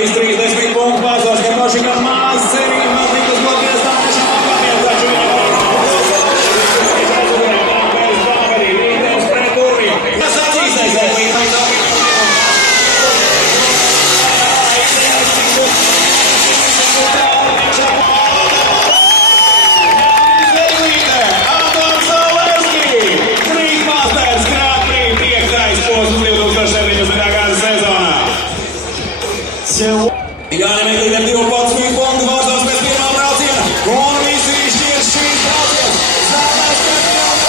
Viss 30 punktu bāzos, ka Tošikam maz cerību maz tik uzgoties nākošam apgāmies, taču viņa vēl pēc Bāgarī, Rītēns pret Urviju. Kas atzīstais ar līdzi? Jāņem līderi 12 punktu vārzās pēc pirmā brauciena, un visi šķiet šīs brauciens. Zālēs pēc pirmā